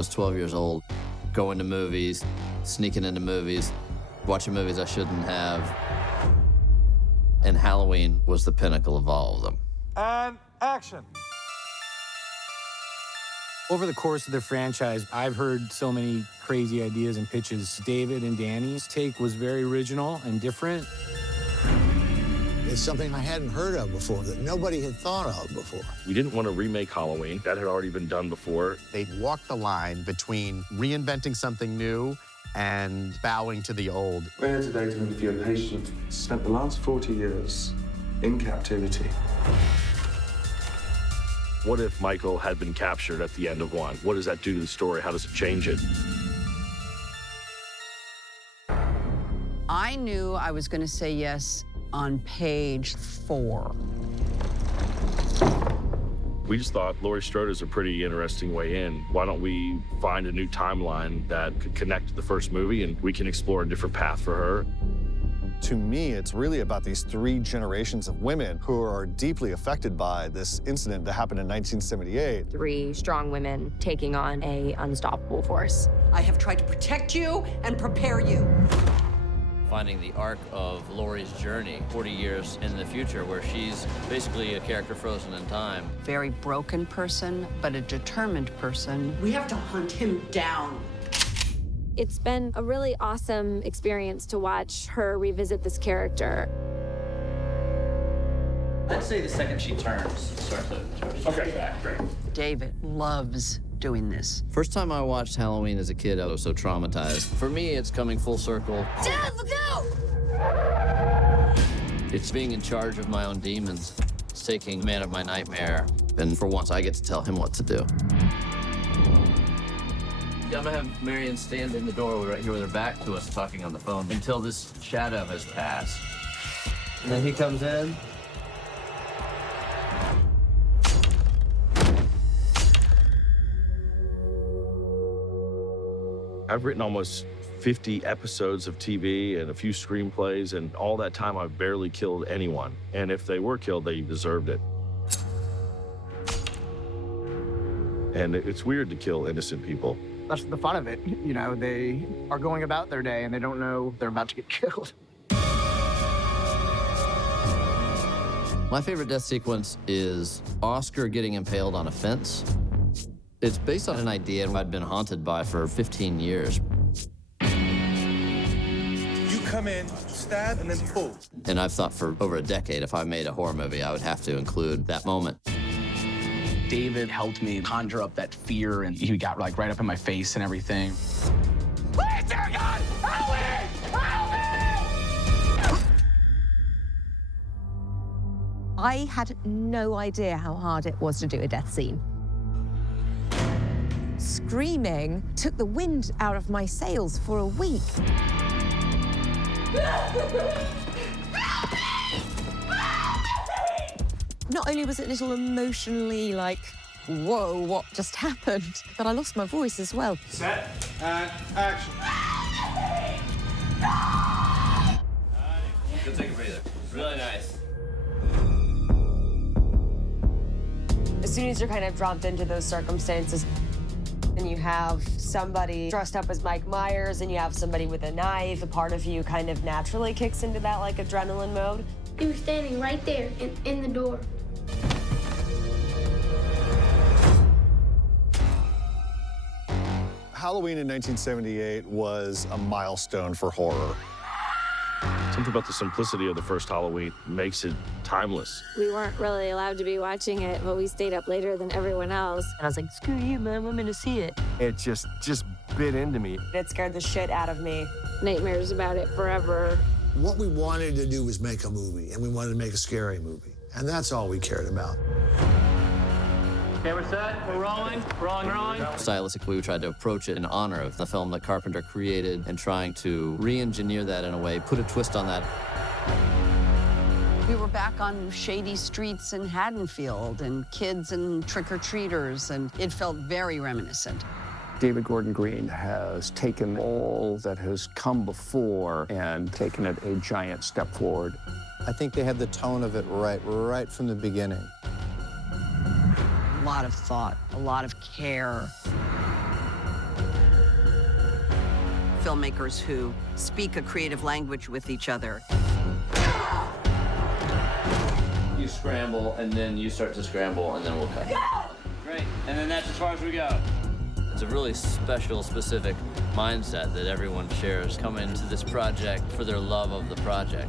was 12 years old, going to movies, sneaking into movies, watching movies I shouldn't have. And Halloween was the pinnacle of all of them. And action. Over the course of the franchise, I've heard so many crazy ideas and pitches. David and Danny's take was very original and different. It's something I hadn't heard of before, that nobody had thought of before. We didn't want to remake Halloween. That had already been done before. They walked the line between reinventing something new and bowing to the old. We're here today to interview a patient who spent the last 40 years in captivity. What if Michael had been captured at the end of one? What does that do to the story? How does it change it? I knew I was going to say yes on page 4. We just thought Laurie Strode's a pretty interesting way in. Why don't we find a new timeline that could connect to the first movie and we can explore a different path for her? To me, it's really about these 3 generations of women who are deeply affected by this incident that happened in 1978. 3 strong women taking on an unstoppable force. I have tried to protect you and prepare you. Finding the arc of Laurie's journey 40 years in the future, where she's basically a character frozen in time. Very broken person, but a determined person. We have to hunt him down. It's been a really awesome experience to watch her revisit this character. I'd say the second she turns, starts to Okay, back, great. David loves doing this. First time I watched Halloween as a kid, I was so traumatized. For me, it's coming full circle. Dad, look out! It's being in charge of my own demons. It's taking man of my nightmare, and for once, I get to tell him what to do. I'm gonna have Marion stand in the doorway right here with her back to us, talking on the phone, until this shadow has passed. And then he comes in. I've written almost 50 episodes of TV and a few screenplays, and all that time I've barely killed anyone. And if they were killed, they deserved it. And it's weird to kill innocent people. That's the fun of it. You know, they are going about their day and they don't know they're about to get killed. My favorite death sequence is Oscar getting impaled on a fence. It's based on an idea I'd been haunted by for 15 years. You come in, stab, and then pull. And I've thought for over a decade, if I made a horror movie, I would have to include that moment. David helped me conjure up that fear, and he got like right up in my face and everything. Please, dear God, help me! Help me! I had no idea how hard it was to do a death scene. Screaming took the wind out of my sails for a week. Not only was it a little emotionally like, whoa, what just happened, but I lost my voice as well. Set and action. Go take a breather. Really nice. As soon as you're kind of dropped into those circumstances, and you have somebody dressed up as Mike Myers, and you have somebody with a knife, a part of you kind of naturally kicks into that like adrenaline mode. You were standing right there in the door. Halloween in 1978 was a milestone for horror. Something about the simplicity of the first Halloween makes it timeless. We weren't really allowed to be watching it, but we stayed up later than everyone else. And I was like, screw you, man, I'm gonna see it. It just bit into me. It scared the shit out of me. Nightmares about it forever. What we wanted to do was make a movie, and we wanted to make a scary movie. And that's all we cared about. Okay, we're set. We're rolling. Rolling. Stylistically, we tried to approach it in honor of the film that Carpenter created and trying to re-engineer that in a way, put a twist on that. We were back on shady streets in Haddonfield and kids and trick-or-treaters, and it felt very reminiscent. David Gordon Green has taken all that has come before and taken it a giant step forward. I think they had the tone of it right from the beginning. A lot of thought, a lot of care. filmmakers who speak a creative language with each other. You scramble, and then you start to scramble, and then we'll cut. Great, and then that's as far as we go. It's a really special, specific mindset that everyone shares coming to this project for their love of the project.